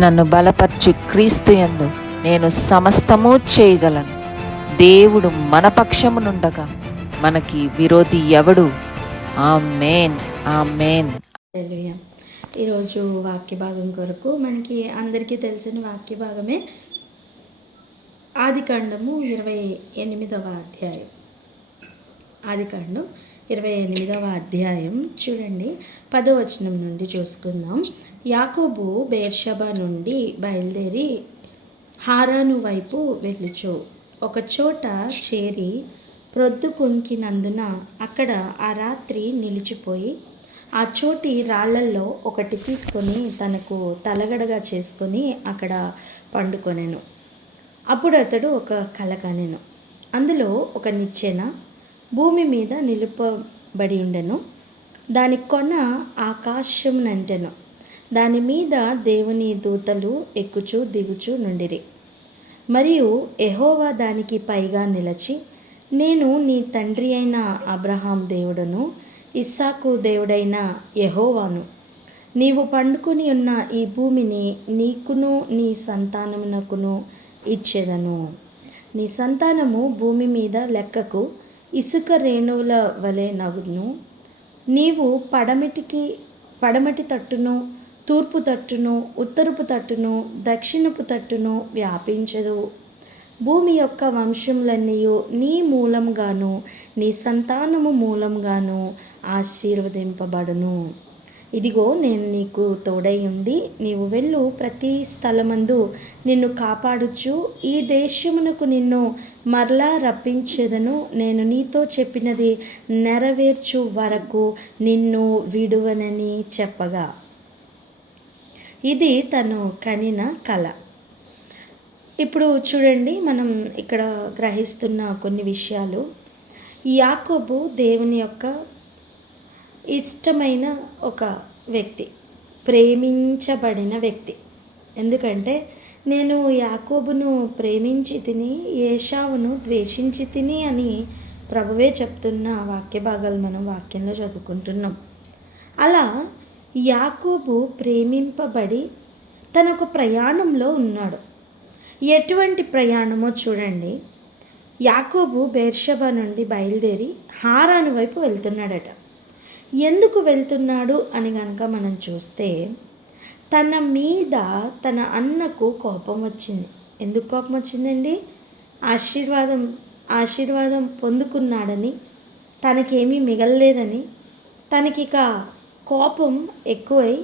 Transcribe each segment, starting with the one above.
నన్ను బలపరచు క్రీస్తు యందు నేను సమస్తము చేయగలను. దేవుడు మన పక్షమునుండగా మనకి విరోధి ఎవడు? ఆమేన్, ఆమేన్. హల్లెలూయా. ఈరోజు వాక్య భాగం కొరకు మనకి అందరికీ తెలిసిన వాక్య భాగమే ఆదికాండము 28వ అధ్యాయం. ఆదికాండం 28వ అధ్యాయం చూడండి, 10వ వచనం నుండి చూసుకుందాం. యాకోబు బెయేర్షెబా నుండి బయలుదేరి హారాను వైపు వెళ్ళుచు ఒక చోట చేరి ప్రొద్దు కొంకినందున అక్కడ ఆ రాత్రి నిలిచిపోయి ఆ చోటి రాళ్లల్లో ఒకటి తీసుకొని తనకు తలగడగా చేసుకొని అక్కడ పండుకొనెను. అప్పుడు అతడు ఒక కల కనెను. అందులో ఒక నిచ్చెన భూమి మీద నిలుపబడి ఉండెను. దాని కొన ఆకాశమునంటెను. దాని మీద దేవుని దూతలు ఎక్కుచూ దిగుచూ నుండిరి. మరియు యెహోవా దానికి పైగా నిలిచి, నేను నీ తండ్రి అయిన అబ్రహాం దేవుడను, ఇస్సాకు దేవుడైన యెహోవాను. నీవు పండుకొని ఉన్న ఈ భూమిని నీకును నీ సంతానమునకును ఇచ్చేదను. నీ సంతానము భూమి మీద లెక్కకు ఇసుక రేణువుల వలె నగును. నీవు పడమటి తట్టును, తూర్పు తట్టును, ఉత్తరపు తట్టును, దక్షిణపు తట్టును వ్యాపించదు. భూమి యొక్క వంశములన్నీయు నీ మూలంగాను నీ సంతానము మూలంగాను ఆశీర్వదింపబడును. ఇదిగో నేను నీకు తోడై ఉండి నీవు వెళ్ళు ప్రతి స్థలమందు నిన్ను కాపాడుచు ఈ దేశమునకు నిన్ను మరలా రప్పించేదను. నేను నీతో చెప్పినది నెరవేర్చు వరకు నిన్ను విడువనని చెప్పగా, ఇది తను కనిన కల. ఇప్పుడు చూడండి, మనం ఇక్కడ గ్రహిస్తున్న కొన్ని విషయాలు. యాకోబు దేవుని యొక్క ఇష్టమైన ఒక వ్యక్తి, ప్రేమించబడిన వ్యక్తి. ఎందుకంటే నేను యాకోబును ప్రేమించి తిని ఏశావును ద్వేషించి తిని అని ప్రభువే చెప్తున్న వాక్య భాగాలు మనం వాక్యంలో చదువుకుంటున్నాం. అలా యాకోబు ప్రేమింపబడి తనకు ప్రయాణంలో ఉన్నాడు. ఎటువంటి ప్రయాణమో చూడండి. యాకోబు బెయేర్షెబా నుండి బయలుదేరి హారాను వైపు వెళ్తున్నాడట. ఎందుకు వెళ్తున్నాడు అని కనుక మనం చూస్తే, తన మీద తన అన్నకు కోపం వచ్చింది. ఎందుకు కోపం వచ్చిందండి? ఆశీర్వాదం పొందుకున్నాడని, తనకేమీ మిగలలేదని, తనకిక కోపం ఎక్కువై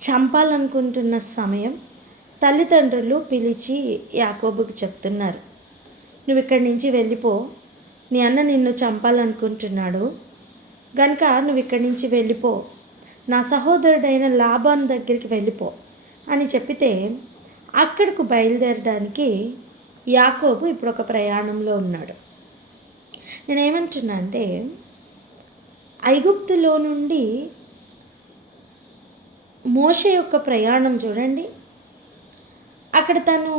చంపాలనుకుంటున్న సమయం తల్లిదండ్రులు పిలిచి యాకోబుకి చెప్తున్నారు, నువ్వు ఇక్కడి నుంచి వెళ్ళిపో, నీ అన్న నిన్ను చంపాలనుకుంటున్నాడు గనుక నువ్వు ఇక్కడి నుంచి వెళ్ళిపో, నా సహోదరుడైన లాబాను దగ్గరికి వెళ్ళిపో అని చెప్పితే అక్కడికి బయలుదేరడానికి యాకోబు ఇప్పుడు ఒక ప్రయాణంలో ఉన్నాడు. నేనేమంటున్నా అంటే, ఐగుప్తులో నుండి మోషే యొక్క ప్రయాణం చూడండి. అక్కడ తను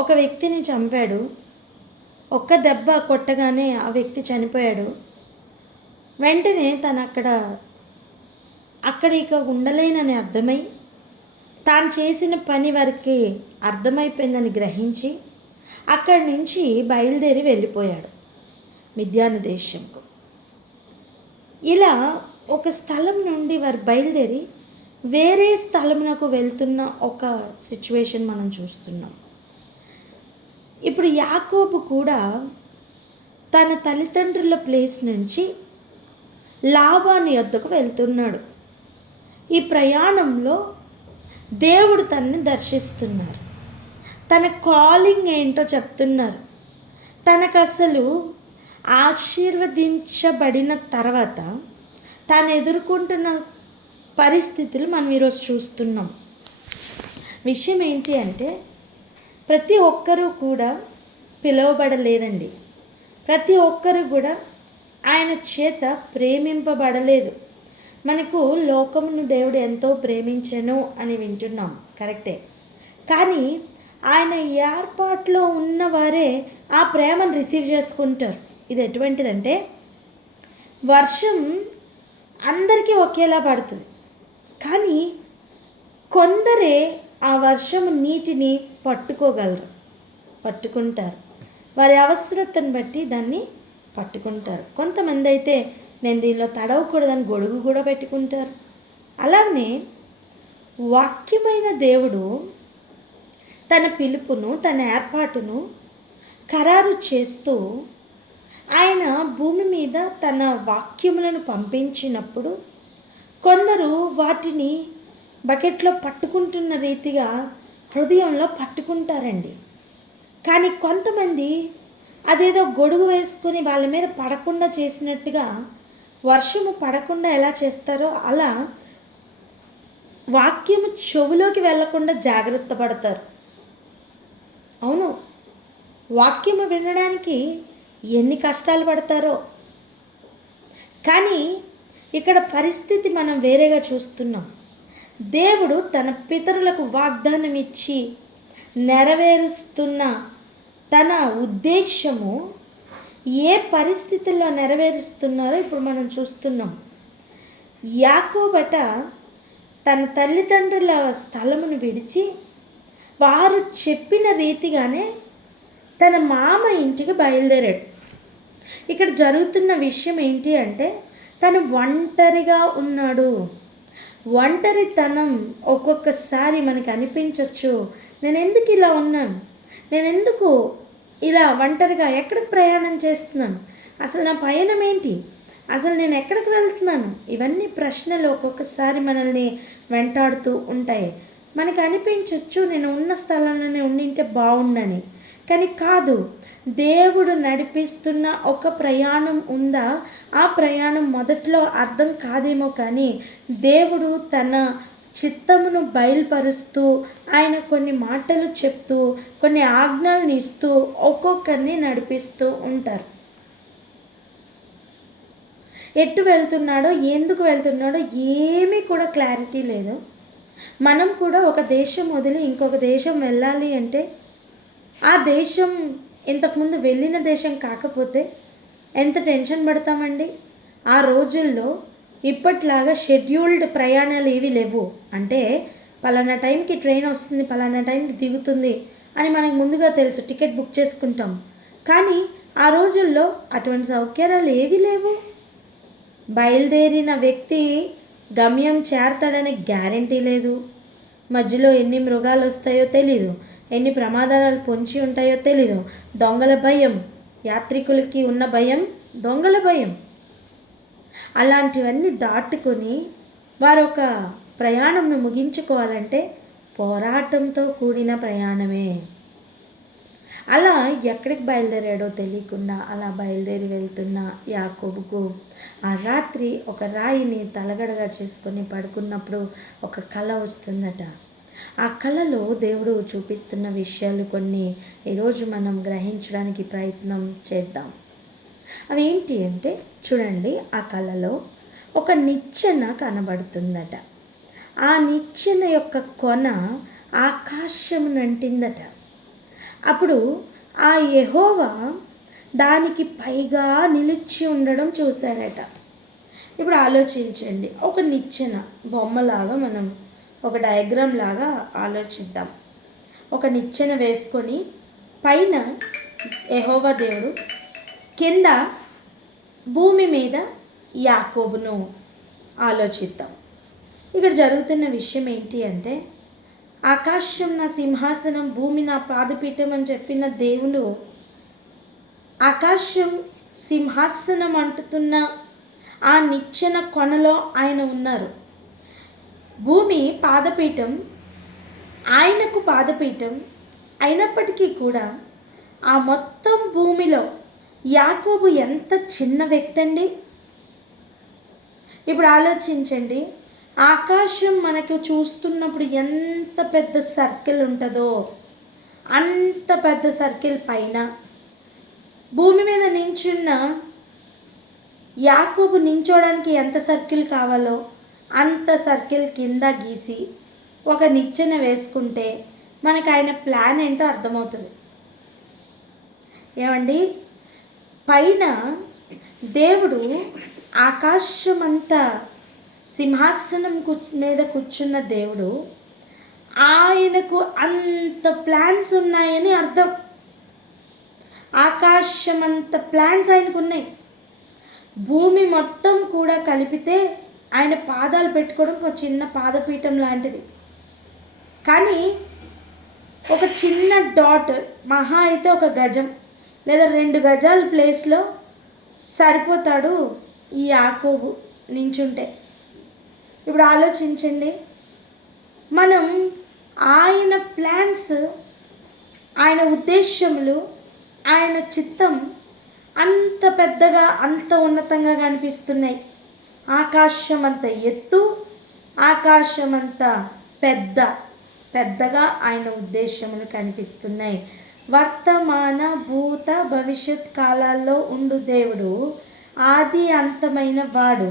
ఒక వ్యక్తిని చంపాడు. ఒక్క దెబ్బ కొట్టగానే ఆ వ్యక్తి చనిపోయాడు. వెంటనే తను అక్కడ ఇక ఉండలేనని అర్థమై, తాను చేసిన పని వారికి అర్థమైపోయిందని గ్రహించి అక్కడి నుంచి బయలుదేరి వెళ్ళిపోయాడు మిద్యాను దేశంకు. ఇలా ఒక స్థలం నుండి వారు బయలుదేరి వేరే స్థలమునకు వెళ్తున్న ఒక సిచ్యువేషన్ మనం చూస్తున్నాం. ఇప్పుడు యాకోబు కూడా తన తల్లిదండ్రుల ప్లేస్ నుంచి లాబాను యొద్దకు వెళ్తున్నాడు. ఈ ప్రయాణంలో దేవుడు తనని దర్శిస్తున్నారు. తన కాలింగ్ ఏంటో చెప్తున్నారు. తనకు అసలు ఆశీర్వదించబడిన తర్వాత తాను ఎదుర్కొంటున్న పరిస్థితులు మనం ఈరోజు చూస్తున్నాం. విషయం ఏంటి అంటే, ప్రతి ఒక్కరూ కూడా పిలువబడలేదండి. ప్రతి ఒక్కరు కూడా ఆయన చేత ప్రేమింపబడలేదు. మనకు లోకమును దేవుడు ఎంతో ప్రేమించెను అని వింటున్నాం, కరెక్టే. కానీ ఆయన ఏర్పాట్లో ఉన్నవారే ఆ ప్రేమను రిసీవ్ చేసుకుంటారు. ఇది ఎటువంటిదంటే, వర్షం అందరికీ ఒకేలా పడుతుంది, కానీ కొందరే ఆ వర్షము నీటిని పట్టుకుంటారు. వారి అవసరతను బట్టి దాన్ని పట్టుకుంటారు. కొంతమంది అయితే నేను దీనిలో తడవకూడదని గొడుగు కూడా పెట్టుకుంటారు. అలాగనే వాక్యమైన దేవుడు తన పిలుపును, తన ఏర్పాటును ఖరారు చేస్తూ ఆయన భూమి మీద తన వాక్యములను పంపించినప్పుడు కొందరు వాటిని బకెట్లో పట్టుకుంటున్న రీతిగా హృదయంలో పట్టుకుంటారండి. కానీ కొంతమంది అదేదో గొడుగు వేసుకొని వాళ్ళ మీద పడకుండా చేసినట్టుగా, వర్షము పడకుండా ఎలా చేస్తారో అలా వాక్యము చెవులోకి వెళ్ళకుండా జాగ్రత్త పడతారు. అవును, వాక్యము వినడానికి ఎన్ని కష్టాలు పడతారో. కానీ ఇక్కడ పరిస్థితి మనం వేరేగా చూస్తున్నాం. దేవుడు తన పితరులకు వాగ్దానం ఇచ్చి నెరవేరుస్తున్న తన ఉద్దేశము ఏ పరిస్థితుల్లో నెరవేరుస్తున్నారో ఇప్పుడు మనం చూస్తున్నాం. యాకోబట తన తల్లిదండ్రుల స్థలమును విడిచి వారు చెప్పిన రీతిగానే తన మామ ఇంటికి బయలుదేరాడు. ఇక్కడ జరుగుతున్న విషయం ఏంటి అంటే తను ఒంటరిగా ఉన్నాడు. ఒంటరితనం ఒక్కొక్కసారి మనకి అనిపించవచ్చు. నేను ఎందుకు ఇలా ఉన్నాను, నేను ఎందుకు ఇలా ఒంటరిగా ఎక్కడికి ప్రయాణం చేస్తున్నాను, అసలు నా పయనం ఏంటి, అసలు నేను ఎక్కడికి వెళ్తున్నాను, ఇవన్నీ ప్రశ్నలు ఒక్కొక్కసారి మనల్ని వెంటాడుతూ ఉంటాయి. మనకు అనిపించవచ్చు నేను ఉన్న స్థలంలోనే ఉండింటే బాగుండని. కానీ కాదు, దేవుడు నడిపిస్తున్న ఒక ప్రయాణం ఉందా, ఆ ప్రయాణం మొదట్లో అర్థం కాదేమో, కానీ దేవుడు తన చిత్తమును బయలుపరుస్తూ ఆయన కొన్ని మాటలు చెప్తూ కొన్ని ఆజ్ఞలను ఇస్తూ ఒక్కొక్కరిని నడిపిస్తూ ఉంటారు. ఎటు వెళ్తున్నాడో, ఎందుకు వెళ్తున్నాడో ఏమీ కూడా క్లారిటీ లేదు. మనం కూడా ఒక దేశం వదిలి ఇంకొక దేశం వెళ్ళాలి అంటే ఆ దేశం ఇంతకుముందు వెళ్ళిన దేశం కాకపోతే ఎంత టెన్షన్ పడతామండి. ఆ రోజుల్లో ఇప్పట్లాగా షెడ్యూల్డ్ ప్రయాణాలు ఏవి లేవు. అంటే పలానా టైంకి ట్రైన్ వస్తుంది, పలానా టైంకి దిగుతుంది అని మనకు ముందుగా తెలుసు, టికెట్ బుక్ చేసుకుంటాం. కానీ ఆ రోజుల్లో అటువంటి సౌకర్యాలు ఏవి లేవు. బయలుదేరిన వ్యక్తి గమ్యం చేరతాడనే గ్యారంటీ లేదు. మధ్యలో ఎన్ని మృగాలు వస్తాయో తెలీదు, ఎన్ని ప్రమాదాలు పొంచి ఉంటాయో తెలీదు. దొంగల భయం, యాత్రికులకి ఉన్న భయం దొంగల భయం. అలాంటివన్నీ దాటుకొని వారు ఒక ప్రయాణంను ముగించుకోవాలంటే పోరాటంతో కూడిన ప్రయాణమే. అలా ఎక్కడికి బయలుదేరాడో తెలియకుండా అలా బయలుదేరి వెళ్తున్న యాకోబుకు ఆ రాత్రి ఒక రాయిని తలగడగా చేసుకొని పడుకున్నప్పుడు ఒక కల వస్తుందట. ఆ కళలో దేవుడు చూపిస్తున్న విషయాలు కొన్ని ఈరోజు మనం గ్రహించడానికి ప్రయత్నం చేద్దాం. అవి ఏంటి అంటే చూడండి, ఆ కళలో ఒక నిచ్చెన కనబడుతుందట. ఆ నిచ్చెన యొక్క కొన ఆకాశమునంటిందట. అప్పుడు ఆ యెహోవా దానికి పైగా నిలిచి ఉండడం చూశాడట. ఇప్పుడు ఆలోచించండి, ఒక నిచ్చెన బొమ్మలాగా మనం ఒక డయాగ్రామ్ లాగా ఆలోచిద్దాం. ఒక నిచ్చెన వేసుకొని పైన యెహోవా దేవుడు, కింద భూమి మీద యాకోబును ఆలోచిద్దాం. ఇక్కడ జరుగుతున్న విషయం ఏంటి అంటే ఆకాశం నా సింహాసనం, భూమి నా పాదపీఠం అని చెప్పిన దేవుడు ఆకాశం సింహాసనం అంటుతున్న ఆ నిచ్చెన కొనలో ఆయన ఉన్నారు. భూమి పాదపీఠం, ఆయనకు పాదపీఠం అయినప్పటికీ కూడా ఆ మొత్తం భూమిలో యాకోబు ఎంత చిన్న వ్యక్తి అండి. ఇప్పుడు ఆలోచించండి, ఆకాశం మనకు చూస్తున్నప్పుడు ఎంత పెద్ద సర్కిల్ ఉంటుందో అంత పెద్ద సర్కిల్ పైన భూమి మీద నించున్న యాకోబు నించోడానికి ఎంత సర్కిల్ కావాలో అంత సర్కిల్ కింద గీసి ఒక నిచ్చెన వేసుకుంటే మనకు ఆయన ప్లాన్ ఏంటో అర్థమవుతుంది. ఏమండి, పైన దేవుడు ఆకాశమంతా సింహాసనం మీద కూర్చున్న దేవుడు ఆయనకు అంత ప్లాన్స్ ఉన్నాయని అర్థం. ఆకాశం అంత ప్లాన్స్ ఆయనకు ఉన్నాయి. భూమి మొత్తం కూడా కలిపితే ఆయన పాదాలు పెట్టుకోవడం ఒక చిన్న పాదపీఠం లాంటిది. కానీ ఒక చిన్న డాట్, మహా అయితే ఒక గజం లేదా 2 గజాల ప్లేస్లో సరిపోతాడు ఈ యాకోబు నించుంటే. ఇప్పుడు ఆలోచించండి, మనం ఆయన ప్లాన్స్, ఆయన ఉద్దేశములు, ఆయన చిత్తం అంత పెద్దగా, అంత ఉన్నతంగా కనిపిస్తున్నాయి. ఆకాశం అంత ఎత్తు, ఆకాశం అంత పెద్దగా ఆయన ఉద్దేశములు కనిపిస్తున్నాయి. వర్తమాన భూత భవిష్యత్ కాలాల్లో ఉండు దేవుడు, ఆది అంతమైన వాడు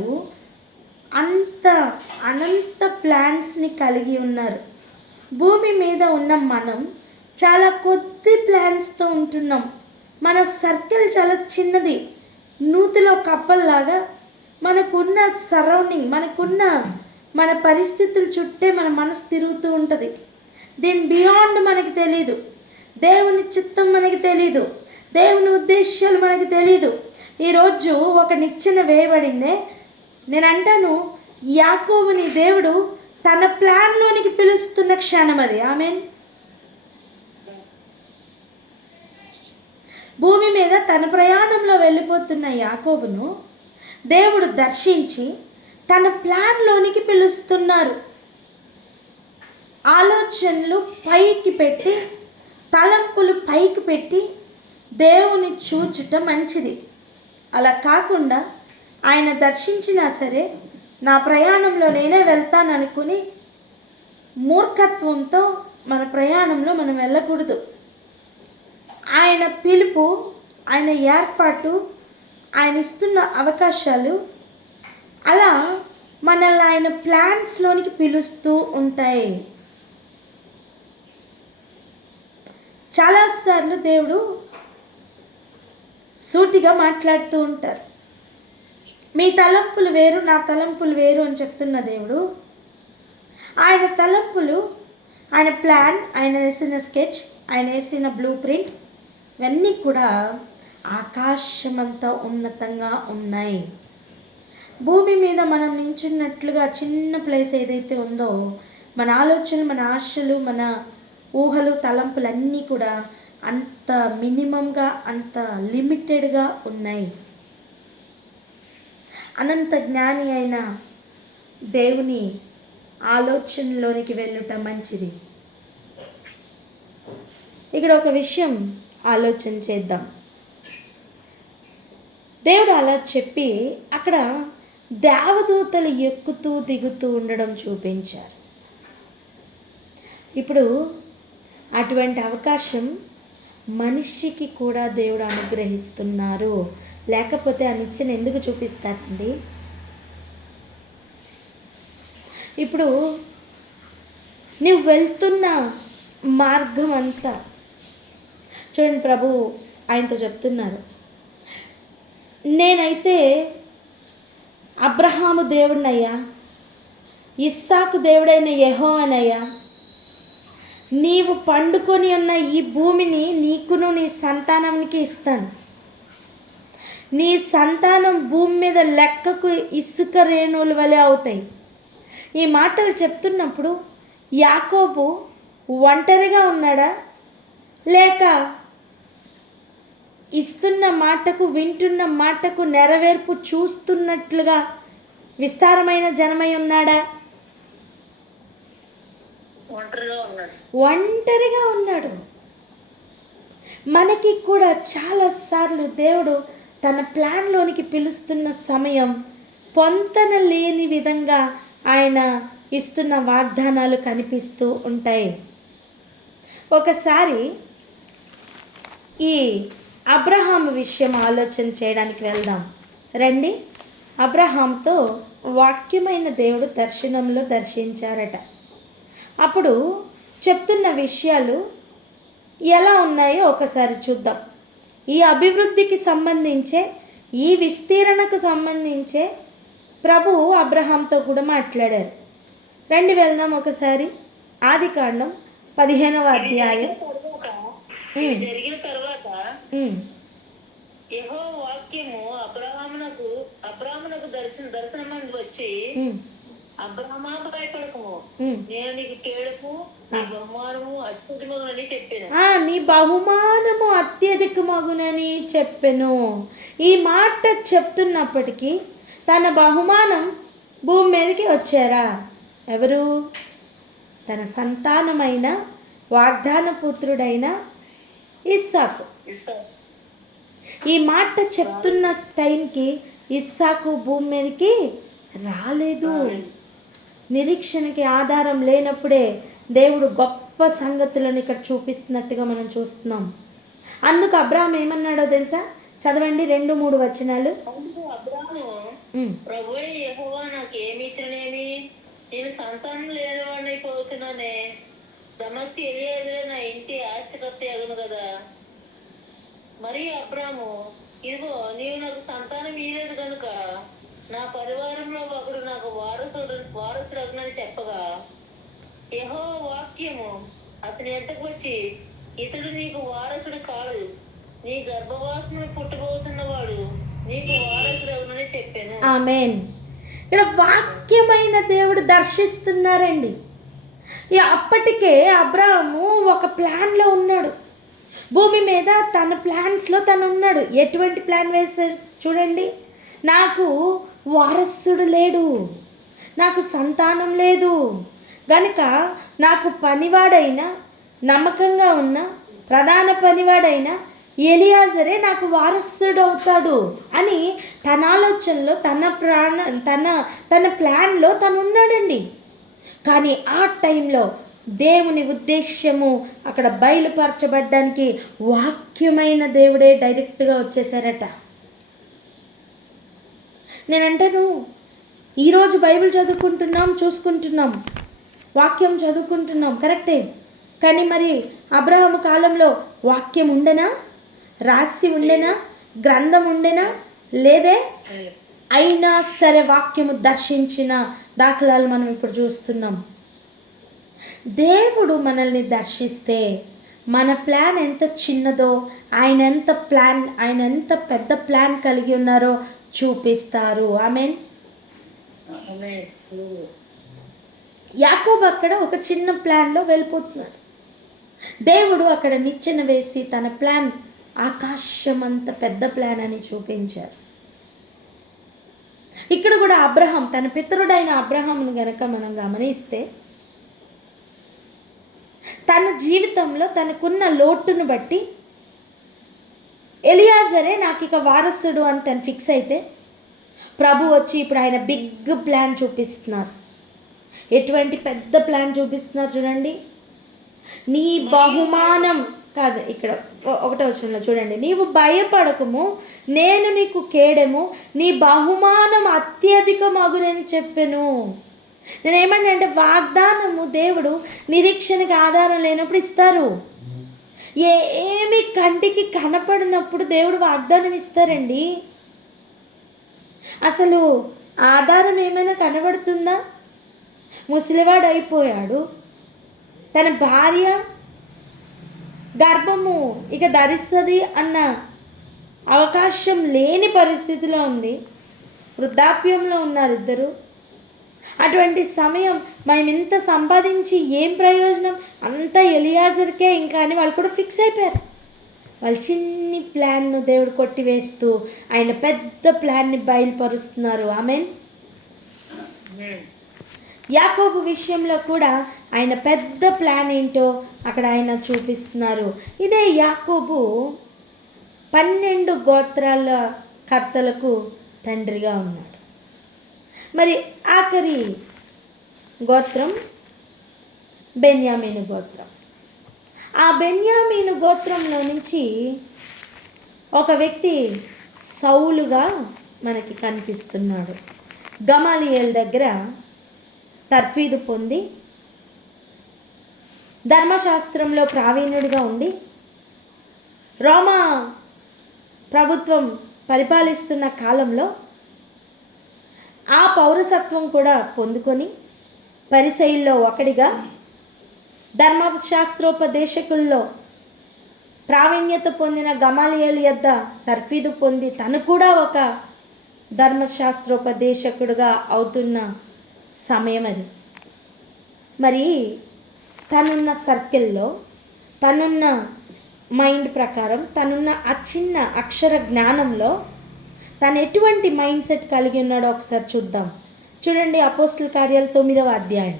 అనంత ప్లాన్స్ని కలిగి ఉన్నారు. భూమి మీద ఉన్న మనం చాలా కొద్ది ప్లాన్స్తో ఉంటున్నాం. మన సర్కిల్ చాలా చిన్నది. నూతిలో కప్పల్లాగా మనకున్న సరౌండింగ్, మన పరిస్థితుల చుట్టే మన మనసు తిరుగుతూ ఉంటుంది. దీని బియాండ్ మనకి తెలీదు. దేవుని చిత్తం మనకి తెలీదు. దేవుని ఉద్దేశాలు మనకి తెలీదు. ఈరోజు ఒక నిచ్చెన వేయబడిందే, నేను అంటాను, యాకోబుని దేవుడు తన ప్లాన్లోనికి పిలుస్తున్న క్షణం అది. ఆమేన్. భూమి మీద తన ప్రయాణంలో వెళ్ళిపోతున్న యాకోబును దేవుడు దర్శించి తన ప్లాన్లోనికి పిలుస్తున్నారు. ఆలోచనలు పైకి పెట్టి, తలంపులు పైకి పెట్టి దేవుని చూచుట మంచిది. అలా కాకుండా ఆయన దర్శించినా సరే నా ప్రయాణంలో నేనే వెళ్తాను అనుకుని మూర్ఖత్వంతో మన ప్రయాణంలో మనం వెళ్ళకూడదు. ఆయన పిలుపు, ఆయన ఏర్పాటు, ఆయన ఇస్తున్న అవకాశాలు అలా మనల్ని ఆయన ప్లాన్స్లోనికి పిలుస్తూ ఉంటాయి. చాలాసార్లు దేవుడు సూటిగా మాట్లాడుతూ ఉంటారు. మీ తలంపులు వేరు, నా తలంపులు వేరు అని చెప్తున్న దేవుడు, ఆయన తలంపులు, ఆయన ప్లాన్, ఆయన వేసిన స్కెచ్, ఆయన వేసిన బ్లూ ప్రింట్ ఇవన్నీ కూడా ఆకాశమంతా ఉన్నతంగా ఉన్నాయి. భూమి మీద మనం నించున్నట్లుగా చిన్న ప్లేస్ ఏదైతే ఉందో, మన ఆలోచనలు, మన ఆశలు, మన ఊహలు, తలంపులన్నీ కూడా అంత మినిమంగా, అంత లిమిటెడ్గా ఉన్నాయి. అనంత జ్ఞాని అయిన దేవుని ఆలోచనలోనికి వెళ్ళుట మంచిది. ఇక్కడ ఒక విషయం ఆలోచన చేద్దాం. దేవుడు అలా చెప్పి అక్కడ దేవదూతలు ఎక్కుతూ దిగుతూ ఉండడం చూపించారు. ఇప్పుడు అటువంటి అవకాశం మనిషికి కూడా దేవుడు అనుగ్రహిస్తున్నారు. లేకపోతే ఆ నిచ్చెన ఎందుకు చూపిస్తారండి? ఇప్పుడు నువ్వు వెళ్తున్న మార్గం అంతా చూడండి, ప్రభు ఆయనతో చెప్తున్నారు, నేనైతే అబ్రహాము దేవుడినయ్యా, ఇస్సాకు దేవుడైన యెహోవానయ్యా, నీవు పండుకొని ఉన్న ఈ భూమిని నీకును నీ సంతానానికి ఇస్తాను. నీ సంతానం భూమి మీద లెక్కకు ఇసుక రేణువుల వలె అవుతాయి. ఈ మాటలు చెప్తున్నప్పుడు యాకోబు ఒంటరిగా ఉన్నాడా, లేక ఇస్తున్న మాటకు, వింటున్న మాటకు నెరవేర్పు చూస్తున్నట్లుగా విస్తారమైన జనమై ఉన్నాడా? ఒంటరిగా ఉన్నాడు. మనకి కూడా చాలాసార్లు దేవుడు తన ప్లాన్లోనికి పిలుస్తున్న సమయం పొంతన లేని విధంగా ఆయన ఇస్తున్న వాగ్దానాలు కనిపిస్తూ ఉంటాయి. ఒకసారి ఈ అబ్రహాము విషయం ఆలోచన చేయడానికి వెళ్దాం రండి. అబ్రహాంతో వాక్యమైన దేవుడు దర్శనంలో దర్శించారట. అప్పుడు చెప్తున్న విషయాలు ఎలా ఉన్నాయో ఒకసారి చూద్దాం. ఈ అభివృద్ధికి సంబంధించే, ఈ విస్తీరణకు సంబంధించే ప్రభువు అబ్రహాంతో కూడా మాట్లాడారు. రండి వెళ్దాం ఒకసారి. ఆదికాండం 15వ అధ్యాయం. జరిగిన తర్వాత ఉమ్, యెహోవా వాక్యము అబ్రాహామునకు దర్శనమందు వచ్చి, ఉమ్, అబ్రామా భయపడకము, ఉమ్. నేను నీకు కేడుపు నీ బహుమానము అత్యున్నతమని చెప్పాను. నీ బహుమానము అత్యధికమగునని చెప్పెను. ఈ మాట చెప్తున్నప్పటికీ తన బహుమానం భూమి మీదకి వచ్చారా? ఎవరు? తన సంతానమైన వాగ్దాన పుత్రుడైన ఇస్సాకు. ఈ మాట చెప్తున్న టైంకి ఇస్సాకు భూమి మీదకి రాలేదు. నిరీక్షణకి ఆధారం లేనప్పుడే దేవుడు గొప్ప సంగతులను ఇక్కడ చూపిస్తున్నట్టుగా మనం చూస్తున్నాం. అందుకు అబ్రాహాం ఏమన్నాడో తెలుసా? చదవండి 2-3 వచనాలు. అందుకు అబ్రాహాము, ప్రభువే యెహోవా నాకు ఏమి ఇచ్చినేమి, నేను సంతానం లేనివాడిని అయిపోతున్నానే. దమస్కు ఎలియాజరు నా ఇంటి ఆస్తికర్త అగును కదా. మరి అబ్రాహాము, ఇదిగో నీవు నాకు సంతానం ఇయ్యలేదు కనుక నా పరివారంలో ఒకడు నాకు వారసుడగునని చెప్పగా, యెహోవా వాక్యము అతని ఎంతకు వచ్చి, ఇతడు నీకు వారసుడు కాడు, నీ గర్భవాసమును పుట్టబోతున్నవాడు నీకు వారసుడగునని చెప్పాను. ఆమేన్. ఇక్కడ వాక్యమైన దేవుడు దర్శిస్తున్నారండి. అప్పటికే అబ్రాహాము ఒక ప్లాన్లో ఉన్నాడు. భూమి మీద తన ప్లాన్స్లో తను ఉన్నాడు. ఎటువంటి ప్లాన్ వేశాడు చూడండి. నాకు వారసుడు లేడు, నాకు సంతానం లేదు గనుక నాకు పనివాడైన, నమ్మకంగా ఉన్న ప్రధాన పనివాడైన ఎలియాజరే నాకు వారసుడు అవుతాడు అని తన ఆలోచనలో తన ప్లాన్లో తను ఉన్నాడండి. కానీ ఆ టైంలో దేవుని ఉద్దేశ్యము అక్కడ బయలుపరచబడ్డానికి వాక్యమైన దేవుడే డైరెక్ట్గా వచ్చేసారట. నేనంటాను, ఈరోజు బైబిల్ చదువుకుంటున్నాం, చూసుకుంటున్నాం, వాక్యం చదువుకుంటున్నాం, కరెక్టే. కానీ మరి అబ్రహాము కాలంలో వాక్యం ఉండెనా? రాసి ఉండెనా? గ్రంథం ఉండెనా? లేదే. అయినా సరే వాక్యము దర్శించిన దాఖలాలు మనం ఇప్పుడు చూస్తున్నాం. దేవుడు మనల్ని దర్శిస్తే మన ప్లాన్ ఎంత చిన్నదో ఆయన ఎంత పెద్ద ప్లాన్ కలిగి ఉన్నారో చూపిస్తారు. ఆమేన్. యాకోబు అక్కడ ఒక చిన్న ప్లాన్లో వెళ్ళిపోతున్నాడు. దేవుడు అక్కడ నిచ్చెన వేసి తన ప్లాన్ ఆకాశం అంత పెద్ద ప్లాన్ అని చూపించారు. ఇక్కడ కూడా అబ్రహాం, తన పితరుడైన అబ్రహామును గనక మనం గమనిస్తే తన జీవితంలో తనకున్న లోటును బట్టి ఎలియాజరే నాకు ఇక వారసుడు అని తను ఫిక్స్ అయితే, ప్రభు వచ్చి ఇప్పుడు ఆయన బిగ్ ప్లాన్ చూపిస్తున్నారు. ఎటువంటి పెద్ద ప్లాన్ చూపిస్తున్నారు చూడండి. నీ బహుమానం కాదు, ఇక్కడ 1వ వచనంలో చూడండి. నీవు భయపడకము, నేను నీకు కేడెము, నీ బహుమానం అత్యధికమగునని చెప్పెను. నేనేమన్నా అంటే వాగ్దానము దేవుడు నిరీక్షణకి ఆధారం లేనప్పుడు ఇస్తారు. ఏమి కంటికి కనపడినప్పుడు దేవుడు వాగ్దానం ఇస్తారండి. అసలు ఆధారం ఏమైనా కనబడుతుందా? ముసలివాడు అయిపోయాడు, తన భార్య గర్భము ఇక ధరిస్తుంది అన్న అవకాశం లేని పరిస్థితిలో ఉంది. వృద్ధాప్యంలో ఉన్నారు ఇద్దరు. అటువంటి సమయం మేము ఇంత సంపాదించి ఏం ప్రయోజనం, అంతా ఎలియాజర్కే ఇంకా అని వాళ్ళు కూడా ఫిక్స్ అయిపోయారు. వాళ్ళ చిన్ని ప్లాన్ను దేవుడు కొట్టివేస్తూ ఆయన పెద్ద ప్లాన్ని బయలుపరుస్తున్నారు. ఆమేన్. యాకోబు విషయంలో కూడా ఆయన పెద్ద ప్లాన్ ఏంటో అక్కడ ఆయన చూపిస్తున్నారు. ఇదే యాకోబు 12 గోత్రాల కర్తలకు తండ్రిగా ఉన్నాడు. మరి ఆఖరి గోత్రం బెన్యామీను గోత్రం. ఆ బెన్యామీను గోత్రంలో నుంచి ఒక వ్యక్తి సౌలుగా మనకి కనిపిస్తున్నాడు. గమాలియేల్ దగ్గర తర్ఫీదు పొంది ధర్మశాస్త్రంలో ప్రావీణ్యుడిగా ఉండి రోమా ప్రభుత్వం పరిపాలిస్తున్న కాలంలో ఆ పౌరసత్వం కూడా పొందుకొని పరిసయ్యుల్లో ఒకడిగా ధర్మశాస్త్రోపదేశకుల్లో ప్రావీణ్యత పొందిన గమాలియేలు యొద్ద తర్ఫీదు పొంది తను కూడా ఒక ధర్మశాస్త్రోపదేశకుడుగా అవుతున్న సమయం అది. మరి తనున్న సర్కిల్లో, తనున్న మైండ్ ప్రకారం, తనున్న ఆ చిన్న అక్షర జ్ఞానంలో తను ఎటువంటి మైండ్ సెట్ కలిగి ఉన్నాడో ఒకసారి చూద్దాం. చూడండి, అపోస్తల కార్యాలు 9వ అధ్యాయం.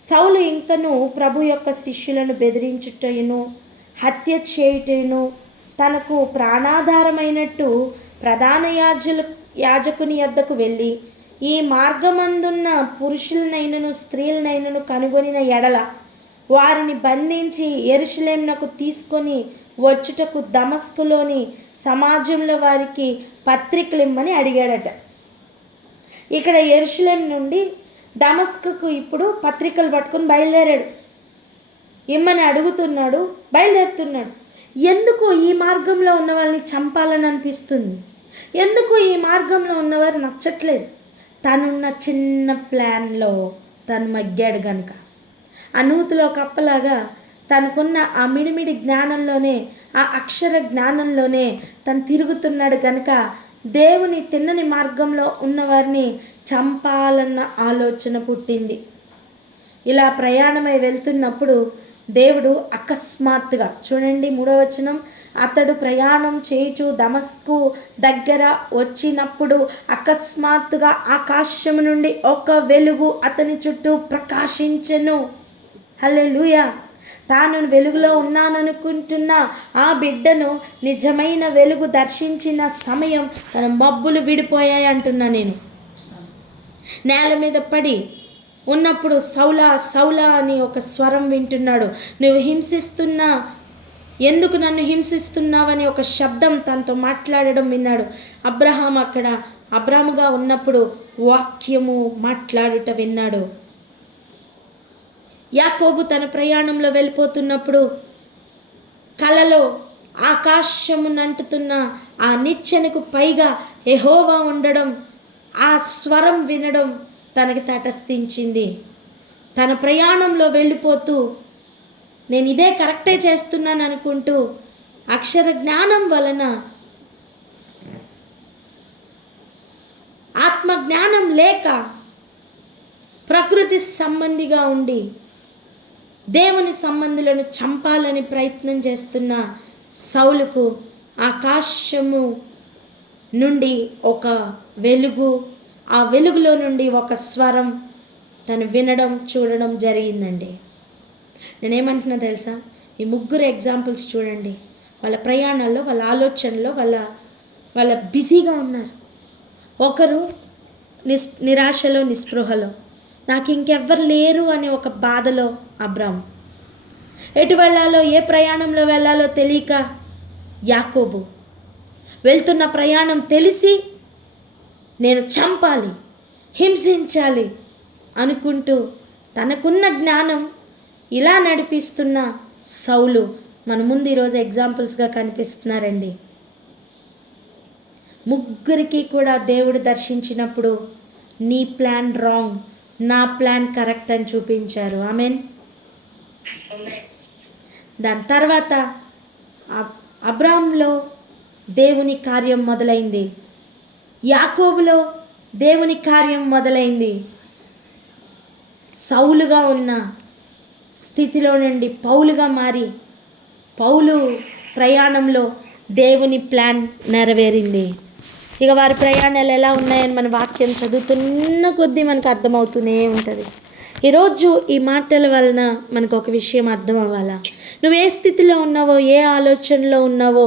సౌలు ఇంకను ప్రభు యొక్క శిష్యులను బెదిరించుటయును హత్య చేయుటయును తనకు ప్రాణాధారమైనట్టు ప్రధాన యాజకుని యొద్దకు వెళ్ళి, ఈ మార్గమందున్న పురుషులనైనను స్త్రీలనైనను కనుగొనిన ఎడల వారిని బంధించి యెరూషలేమునకు తీసుకొని వచ్చుటకు దమస్కులోని సమాజంలో వారికి పత్రికలు ఇమ్మని అడిగాడట. ఇక్కడ యెరూషలేము నుండి దమస్కుకు ఇప్పుడు పత్రికలు పట్టుకొని బయలుదేరాడు. ఇమ్మని అడుగుతున్నాడు, బయలుదేరుతున్నాడు. ఎందుకు ఈ మార్గంలో ఉన్న వాళ్ళని చంపాలని అనిపిస్తుంది? ఎందుకు ఈ మార్గంలో ఉన్నవారు నచ్చట్లేదు? తనున్న చిన్న ప్లాన్లో తను మగ్గాడు గనుక, అనూతిలో కప్పలాగా తనకున్న ఆ మిడిమిడి జ్ఞానంలోనే, ఆ అక్షర జ్ఞానంలోనే తను తిరుగుతున్నాడు కనుక దేవుని తిన్నని మార్గంలో ఉన్నవారిని చంపాలన్న ఆలోచన పుట్టింది. ఇలా ప్రయాణమై వెళ్తున్నప్పుడు దేవుడు అకస్మాత్తుగా, చూడండి 3వ వచనం, అతడు ప్రయాణం చేయుచు దమస్కు దగ్గర వచ్చినప్పుడు అకస్మాత్తుగా ఆకాశము నుండి ఒక వెలుగు అతని చుట్టూ ప్రకాశించెను. హల్లెలూయా. తాను వెలుగులో ఉన్నాననుకుంటున్న ఆ బిడ్డను నిజమైన వెలుగు దర్శించిన సమయం తన మబ్బులు విడిపోయాయి అంటున్నా నేను. నేల మీద పడి ఉన్నప్పుడు సౌలా సౌలా అని ఒక స్వరం వింటున్నాడు. నువ్వు హింసిస్తున్నా, ఎందుకు నన్ను హింసిస్తున్నావని ఒక శబ్దం తనతో మాట్లాడడం విన్నాడు. అబ్రాముగా ఉన్నప్పుడు వాక్యము మాట్లాడుట విన్నాడు. యాకోబు తన ప్రయాణంలో వెళ్ళిపోతున్నప్పుడు కలలో ఆకాశమునంటుతున్న ఆ నిచ్చెనకు పైగా యెహోవా ఉండడం, ఆ స్వరం వినడం తనకి తటస్థించింది. తన ప్రయాణంలో వెళ్ళిపోతూ నేను ఇదే కరెక్టే చేస్తున్నాను అనుకుంటూ అక్షర జ్ఞానం వలన, ఆత్మజ్ఞానం లేక ప్రకృతి సంబంధిగా ఉండి దేవుని సంబంధులను చంపాలని ప్రయత్నం చేస్తున్న సౌలుకు ఆకాశము నుండి ఒక వెలుగు, ఆ వెలుగులో నుండి ఒక స్వరం తను వినడం, చూడడం జరిగిందండి. నేనేమంటున్నా తెలుసా? ఈ 3 ఎగ్జాంపుల్స్ చూడండి. వాళ్ళ ప్రయాణాల్లో, వాళ్ళ ఆలోచనలో, వాళ్ళ బిజీగా ఉన్నారు. ఒకరు నిరాశలో, నిస్పృహలో, నాకు ఇంకెవ్వరు లేరు అనే ఒక బాధలో అబ్రాము. ఎటు వెళ్ళాలో, ఏ ప్రయాణంలో వెళ్ళాలో తెలియక యాకోబు. వెళ్తున్న ప్రయాణం తెలిసి నేను చంపాలి, హింసించాలి అనుకుంటూ తనకున్న జ్ఞానం ఇలా నడిపిస్తున్న సౌలు మన ముందు ఈరోజు ఎగ్జాంపుల్స్గా కనిపిస్తున్నారండి. 3 కూడా దేవుడు దర్శించినప్పుడు నీ ప్లాన్ రాంగ్, నా ప్లాన్ కరెక్ట్ అని చూపించారు. ఆమెన్. దాని తర్వాత అబ్రాహాంలో దేవుని కార్యం మొదలైంది, యాకోబులో దేవుని కార్యం మొదలైంది. సౌలుగా ఉన్న స్థితిలో నుండి పౌలుగా మారి, పౌలు ప్రయాణంలో దేవుని ప్లాన్ నెరవేరింది. ఇక వారి ప్రయాణాలు ఎలా ఉన్నాయని మన వాక్యం చదువుతున్న కొద్దీ మనకు అర్థమవుతూనే ఉంటుంది. ఈరోజు ఈ మాటల వలన మనకు ఒక విషయం అర్థం అవ్వాలా? నువ్వు ఏ స్థితిలో ఉన్నావో, ఏ ఆలోచనలో ఉన్నావో,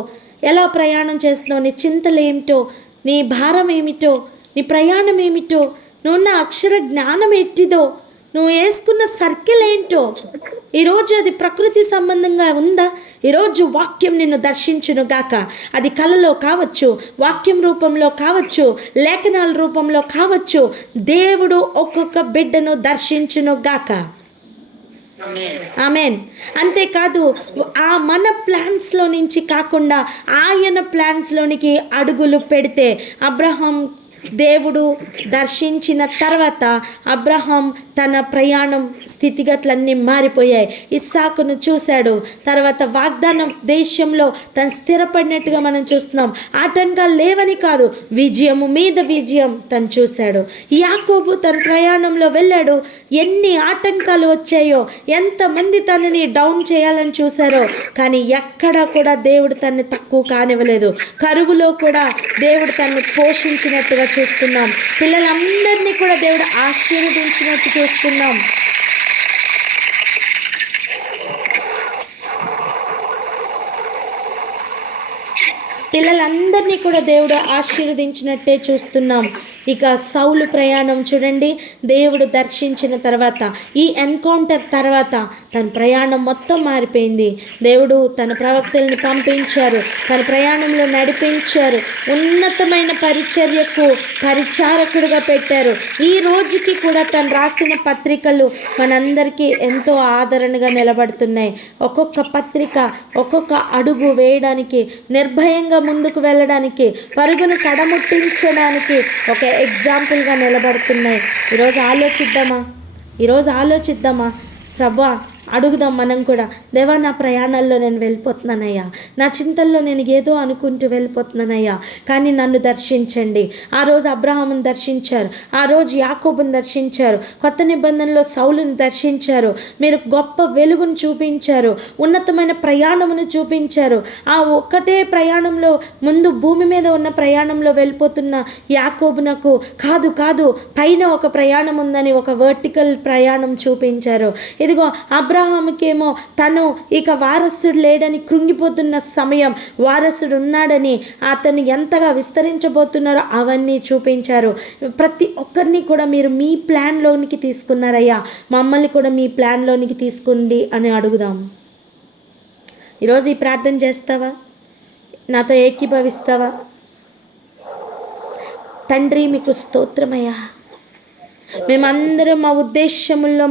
ఎలా ప్రయాణం చేస్తున్నావు, నీ చింతలు ఏమిటో, నీ భారం ఏమిటో, నీ ప్రయాణం ఏమిటో, నువ్వున్న అక్షర జ్ఞానం ఎట్టిదో, నువ్వు వేసుకున్న సర్కిల్ ఏంటో, ఈరోజు అది ప్రకృతి సంబంధంగా ఉందా? ఈరోజు వాక్యం నిన్ను దర్శించును గాక. అది కలలో కావచ్చు, వాక్యం రూపంలో కావచ్చు, లేఖనాల రూపంలో కావచ్చు. దేవుడు ఒక్కొక్క బిడ్డను దర్శించును గాక. ఆమెన్. అంతేకాదు, ఆ మన ప్లాన్స్లో నుంచి కాకుండా ఆయన ప్లాన్స్లోనికి అడుగులు పెడితే, అబ్రహాం దేవుడు దర్శించిన తర్వాత అబ్రహాం తన ప్రయాణం స్థితిగతులన్నీ మారిపోయాయి. ఇస్సాకును చూశాడు. తర్వాత వాగ్దానం దేశంలో తను స్థిరపడినట్టుగా మనం చూస్తున్నాం. ఆటంకాలు లేవని కాదు, విజయము మీద విజయం తను చూశాడు. యాకోబు తన ప్రయాణంలో వెళ్ళాడు. ఎన్ని ఆటంకాలు వచ్చాయో, ఎంతమంది తనని డౌన్ చేయాలని చూశారో, కానీ ఎక్కడా కూడా దేవుడు తనని తక్కువ కానివ్వలేదు. కరువులో కూడా దేవుడు తనని పోషించినట్టుగా చూస్తున్నాం. పిల్లలందరినీ కూడా దేవుడు ఆశీర్వదించినట్టు చూస్తున్నాం. పిల్లలందరినీ కూడా దేవుడు ఆశీర్వదించినట్టే చూస్తున్నాం. ఇక సౌలు ప్రయాణం చూడండి. దేవుడు దర్శించిన తర్వాత, ఈ ఎన్కౌంటర్ తర్వాత తన ప్రయాణం మొత్తం మారిపోయింది. దేవుడు తన ప్రవక్తల్ని పంపించారు, తన ప్రయాణంలో నడిపించారు, ఉన్నతమైన పరిచర్యకు పరిచారకుడిగా పెట్టారు. ఈ రోజుకి కూడా తను రాసిన పత్రికలు మనందరికీ ఎంతో ఆదరణగా నిలబడుతున్నాయి. ఒక్కొక్క పత్రిక ఒక్కొక్క అడుగు వేయడానికి, నిర్భయంగా ముందుకు వెళ్ళడానికి, పరుగును కడముట్టించడానికి ఒక ఎగ్జాంపుల్గా నిలబడుతున్నాయి. ఈరోజు ఆలోచిద్దామా ప్రభా, అడుగుదాం మనం కూడా. దేవా, నా ప్రయాణాల్లో నేను వెళ్ళిపోతున్నానయ్యా, నా చింతల్లో నేను ఏదో అనుకుంటూ వెళ్ళిపోతున్నానయ్యా, కానీ నన్ను దర్శించండి. ఆ రోజు అబ్రహామును దర్శించారు, ఆ రోజు యాకోబుని దర్శించారు, కొత్త నిబంధనలో సౌలుని దర్శించారు. మీరు గొప్ప వెలుగును చూపించారు, ఉన్నతమైన ప్రయాణమును చూపించారు. ఆ ఒక్కటే ప్రయాణంలో, ముందు భూమి మీద ఉన్న ప్రయాణంలో వెళ్ళిపోతున్న యాకోబునకు కాదు పైన ఒక ప్రయాణం ఉందని ఒక వర్టికల్ ప్రయాణం చూపించారు. ఇదిగో అబ్రహాముకేమో తను ఇక వారసుడు లేడని కృంగిపోతున్న సమయం, వారసుడు ఉన్నాడని, అతను ఎంతగా విస్తరించబోతున్నారో అవన్నీ చూపించారు. ప్రతి ఒక్కరిని కూడా మీరు మీ ప్లాన్లోనికి తీసుకున్నారయ్యా, మమ్మల్ని కూడా మీ ప్లాన్లోనికి తీసుకోండి అని అడుగుదాం. ఈరోజు ఈ ప్రార్థన చేస్తావా? నాతో ఏకీభవిస్తావా? తండ్రి, మీకు స్తోత్రమయ్యా. మేమందరం మా ఉద్దేశముల్లో